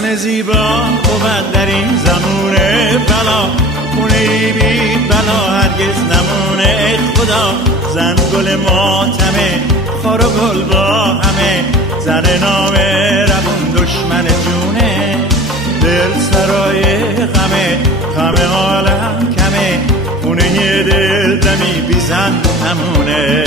زن زیبا بود در این زمونه بلا، خونه ای بی بلا هرگز نمونه. ای خدا زن گل ماتمه، خار و گل با همه، زن نامه روون دشمن جونه. دل سرای غمه، غم عالم کمه، خونه دل دمی بی زن نمونه.